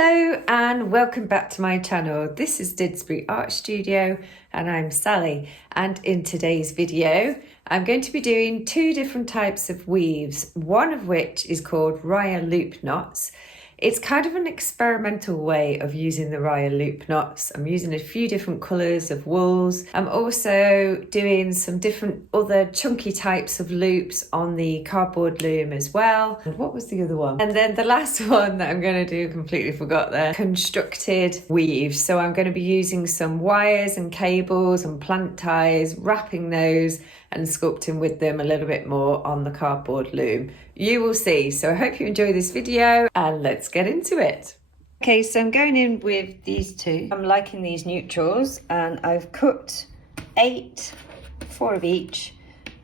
Hello and welcome back to my channel. This is Didsbury Art Studio and I'm Sally, and in today's video I'm going to be doing two different types of weaves, one of which is called Rya Loop Knots. It's kind of an experimental way of using the Rya Loop Knots. I'm using a few different colours of wools. I'm also doing some different other chunky types of loops on the cardboard loom as well. And what was the other one? And then the last one that I'm going to do, completely forgot there, constructed weaves. So I'm going to be using some wires and cables and plant ties, wrapping those and sculpting with them a little bit more on the cardboard loom. You will see. So I hope you enjoy this video and let's get into it. Okay, so I'm going in with these two. I'm liking these neutrals and I've cut 4 of each,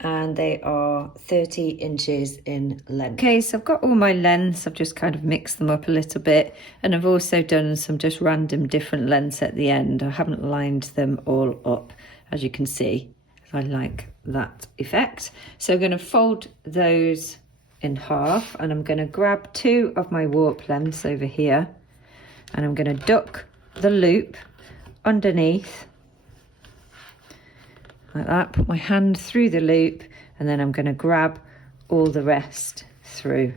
and they are 30 inches in length. Okay, so I've got all my lengths. I've just kind of mixed them up a little bit, and I've also done some just random different lengths at the end. I haven't lined them all up, as you can see. I like that effect. So I'm going to fold those in half, and I'm going to grab 2 of my warp lengths over here, and I'm going to duck the loop underneath like that, put my hand through the loop, and then I'm going to grab all the rest through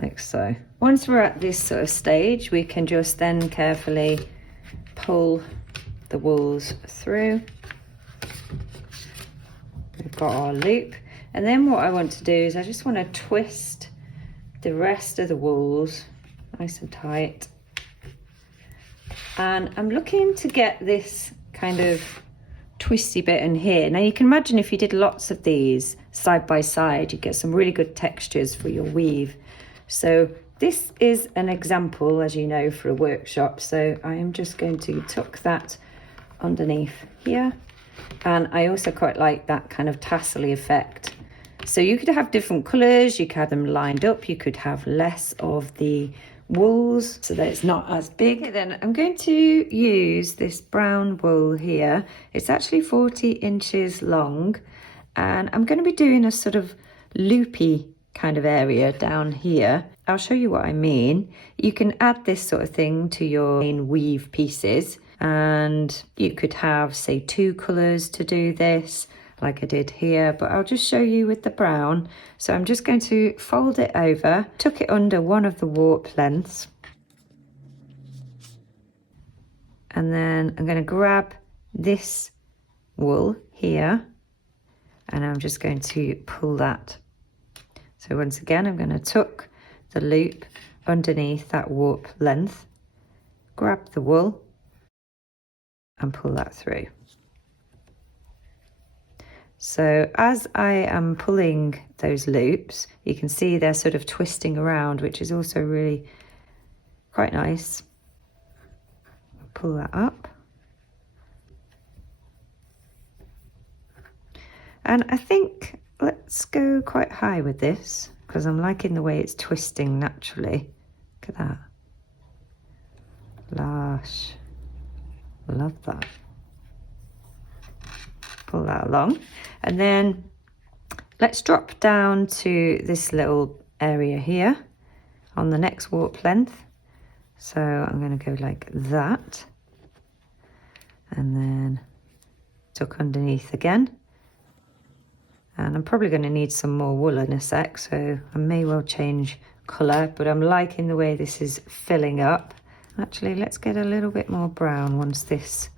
like so. Once we're at this sort of stage, we can just then carefully pull the wools through. We've got our loop, and then what I want to do is I just want to twist the rest of the wools nice and tight, and I'm looking to get this kind of twisty bit in here. Now you can imagine if you did lots of these side by side, you get some really good textures for your weave. So this is an example, as you know, for a workshop, so I am just going to tuck that underneath here. And I also quite like that kind of tassel-y effect. So you could have different colours, you could have them lined up, you could have less of the wools so that it's not as big. Okay, then I'm going to use this brown wool here. It's actually 40 inches long, and I'm going to be doing a sort of loopy kind of area down here. I'll show you what I mean. You can add this sort of thing to your main weave pieces, and you could have, say, 2 colours to do this like I did here, but I'll just show you with the brown. So I'm just going to fold it over, tuck it under one of the warp lengths, and then I'm going to grab this wool here, and I'm just going to pull that. So once again, I'm going to tuck the loop underneath that warp length, grab the wool and pull that through. So as I am pulling those loops, you can see they're sort of twisting around, which is also really quite nice. Pull that up. And I think let's go quite high with this, because I'm liking the way it's twisting naturally. Look at that. Lush. Love that. Pull that along, and then let's drop down to this little area here on the next warp length. So I'm going to go like that, and then tuck underneath again. And I'm probably going to need some more wool in a sec, so I may well change colour, but I'm liking the way this is filling up. Actually, let's get a little bit more brown once this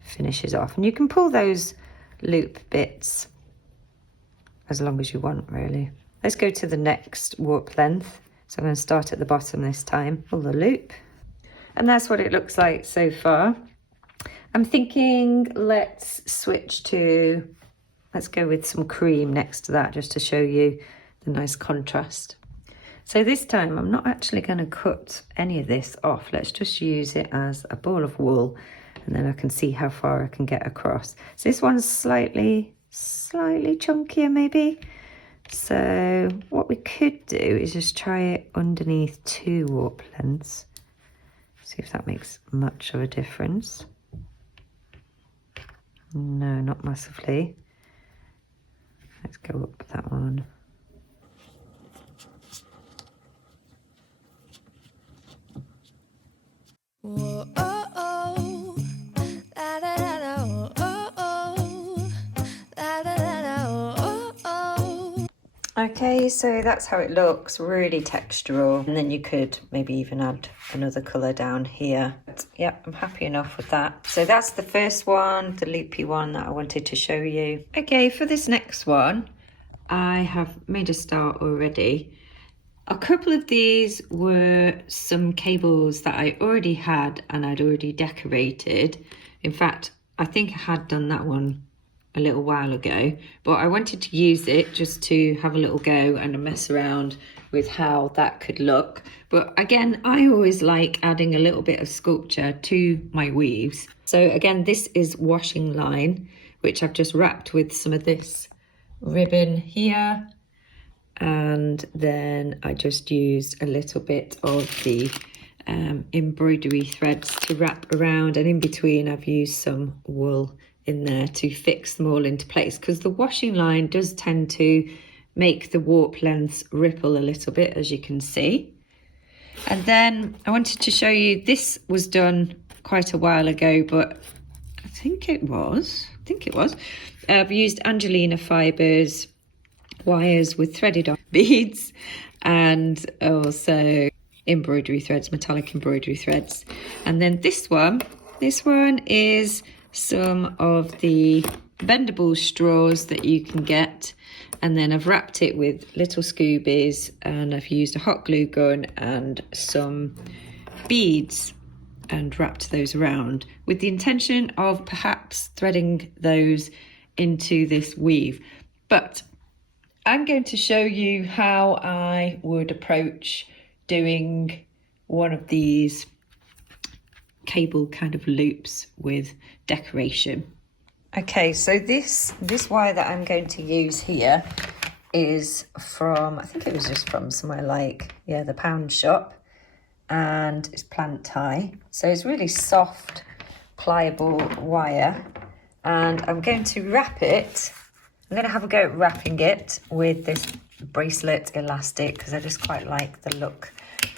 finishes off, and you can pull those loop bits as long as you want, really. Let's go to the next warp length. So I'm going to start at the bottom this time, pull the loop, and that's what it looks like so far. I'm thinking let's go with some cream next to that, just to show you the nice contrast. So this time I'm not actually going to cut any of this off. Let's just use it as a ball of wool, and then I can see how far I can get across. So this one's slightly chunkier maybe. So what we could do is just try it underneath 2 warp lengths. See if that makes much of a difference. No, not massively. Let's go up that one. Whoa, oh, oh. La, da, da, da, oh, oh, oh. La, da, da, da, oh, oh, oh. Okay, so that's how it looks, really textural. And then you could maybe even add another colour down here. But yeah, I'm happy enough with that. So that's the first one, the loopy one that I wanted to show you. Okay, for this next one, I have made a start already. A couple of these were some cables that I already had and I'd already decorated. In fact, I think I had done that one a little while ago, but I wanted to use it just to have a little go and mess around with how that could look. But again, I always like adding a little bit of sculpture to my weaves. So again, this is washing line, which I've just wrapped with some of this ribbon here. And then I just used a little bit of the embroidery threads to wrap around, and in between I've used some wool in there to fix them all into place, because the washing line does tend to make the warp lengths ripple a little bit, as you can see. And then I wanted to show you, this was done quite a while ago, but I think it was. I've used Angelina fibres, wires with threaded on beads, and also embroidery threads, metallic embroidery threads. And then this one is some of the bendable straws that you can get, and then I've wrapped it with little Scoobies, and I've used a hot glue gun and some beads and wrapped those around with the intention of perhaps threading those into this weave. But I'm going to show you how I would approach doing one of these cable kind of loops with decoration. Okay, so this wire that I'm going to use here is from, I think it was just from somewhere like, yeah, the pound shop, and it's plant tie. So it's really soft, pliable wire, and I'm going to wrap it. I'm going to have a go at wrapping it with this bracelet elastic, because I just quite like the look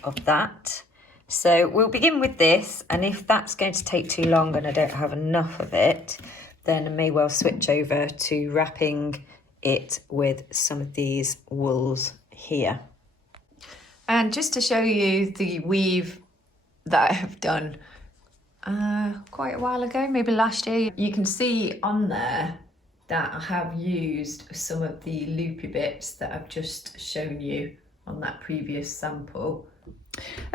of that. So we'll begin with this, and if that's going to take too long and I don't have enough of it, then I may well switch over to wrapping it with some of these wools here. And just to show you the weave that I have done quite a while ago, maybe last year, you can see on there that I have used some of the loopy bits that I've just shown you on that previous sample.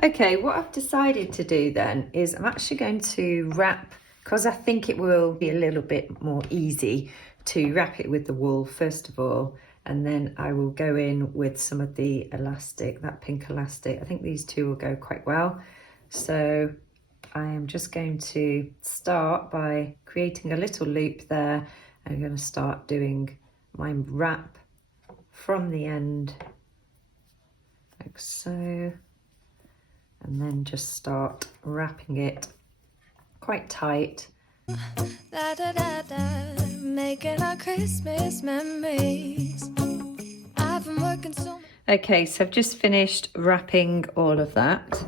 Okay, what I've decided to do then is I'm actually going to wrap, because I think it will be a little bit more easy to wrap it with the wool first of all, and then I will go in with some of the elastic, that pink elastic. I think these two will go quite well. So I am just going to start by creating a little loop there. I'm going to start doing my wrap from the end, like so, and then just start wrapping it quite tight. Da, da, da, da, making our Christmas memories. I've been working so much. Okay, so I've just finished wrapping all of that,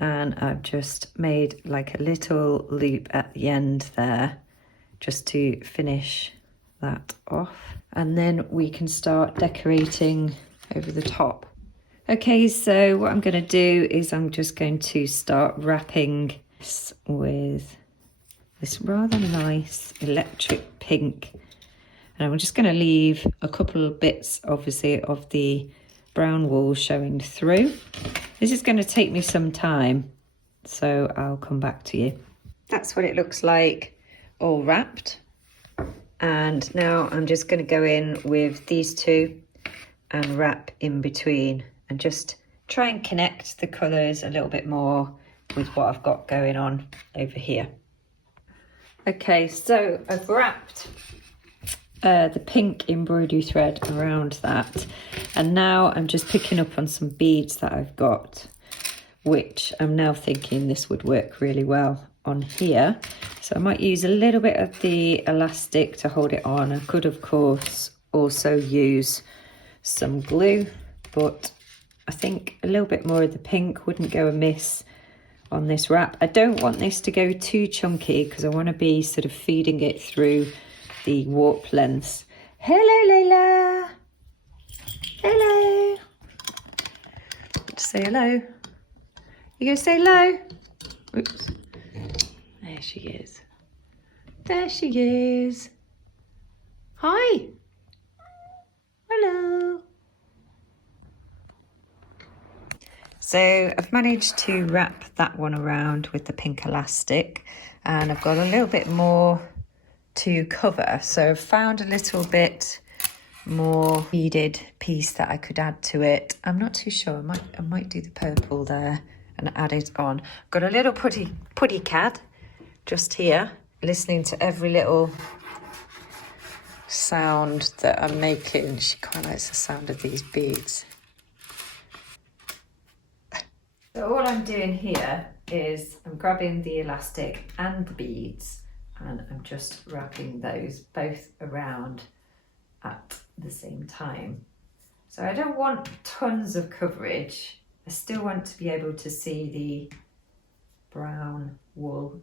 and I've just made like a little loop at the end there, just to finish that off, and then we can start decorating over the top. Okay, so what I'm going to do is I'm just going to start wrapping this with this rather nice electric pink, and I'm just going to leave a couple of bits obviously of the brown wool showing through. This is going to take me some time, so I'll come back to you. That's what it looks like all wrapped, and now I'm just going to go in with these two and wrap in between and just try and connect the colours a little bit more with what I've got going on over here. Okay, so I've wrapped the pink embroidery thread around that, and now I'm just picking up on some beads that I've got, which I'm now thinking this would work really well on here. So I might use a little bit of the elastic to hold it on. I could of course also use some glue, but I think a little bit more of the pink wouldn't go amiss on this wrap. I don't want this to go too chunky because I want to be sort of feeding it through the warp lengths. Hello, Layla. Hello. Say hello. You gonna say hello? Oops. There she is. There she is. Hi. Hello. So I've managed to wrap that one around with the pink elastic, and I've got a little bit more to cover. So I've found a little bit more beaded piece that I could add to it. I'm not too sure. I might do the purple there and add it on. Got a little putty cat just here, listening to every little sound that I'm making. She quite likes the sound of these beads. So all I'm doing here is I'm grabbing the elastic and the beads, and I'm just wrapping those both around at the same time. So I don't want tons of coverage. I still want to be able to see the brown wool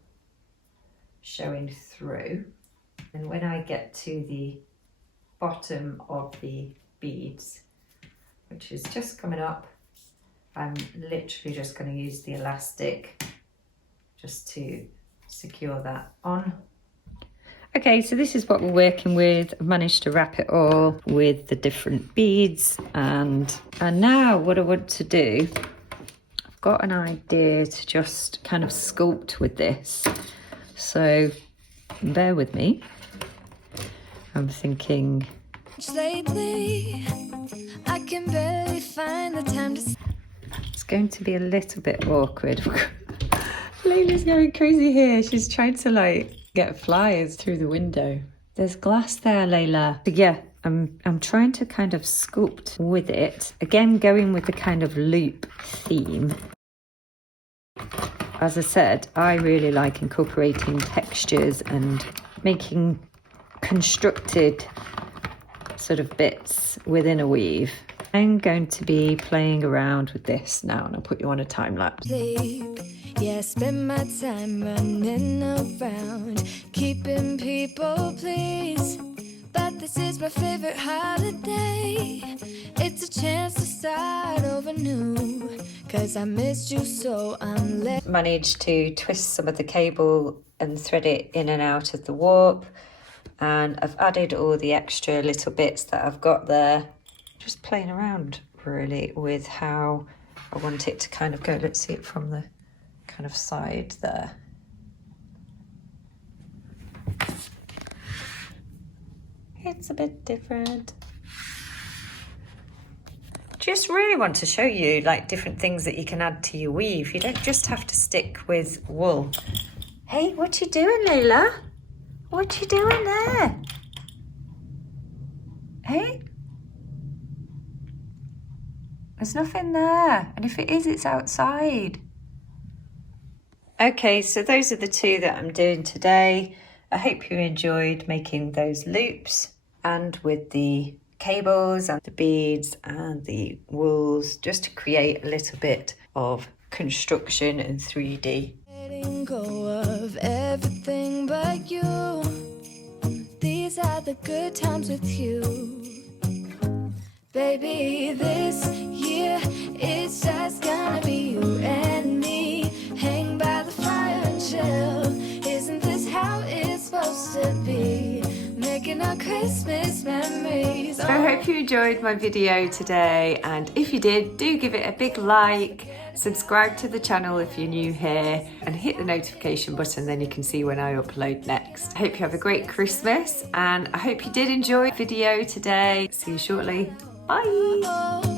showing through. And when I get to the bottom of the beads, which is just coming up, I'm literally just going to use the elastic just to secure that on. Okay, so this is what we're working with. I've managed to wrap it all with the different beads, and now what I want to do, I've got an idea to just kind of sculpt with this. So bear with me. I'm thinking Lately, I can barely find the time to. It's going to be a little bit awkward. Layla's going crazy here. She's trying to like get flies through the window. There's glass there, Layla. But yeah, I'm trying to kind of sculpt with it. Again, going with the kind of loop theme. As I said, I really like incorporating textures and making constructed sort of bits within a weave. I'm going to be playing around with this now, and I'll put you on a time lapse. Yeah, I spend my time running around, keeping people pleased. But this is my favorite holiday. It's a chance to start over new, 'cause I missed you so I'm left. Managed to twist some of the cable and thread it in and out of the warp, and I've added all the extra little bits that I've got there. Just playing around really with how I want it to kind of go. Let's see it from the kind of side there. It's a bit different. Just really want to show you like different things that you can add to your weave. You don't just have to stick with wool. Hey, what you doing, Layla? What you doing there? Hey? There's nothing there, and if it is, it's outside. Okay, so those are the two that I'm doing today. I hope you enjoyed making those loops, and with the cables and the beads and the wools, just to create a little bit of construction in 3D. Letting go of everything but you. These are the good times with you. Baby, this year it's just gonna be you and me. Hang by the fire and chill. Isn't this how it's supposed to be? Making our Christmas memories. So I hope you enjoyed my video today, and if you did, do give it a big like, subscribe to the channel if you're new here, and hit the notification button, then you can see when I upload next. I hope you have a great Christmas, and I hope you did enjoy the video today. See you shortly. Bye.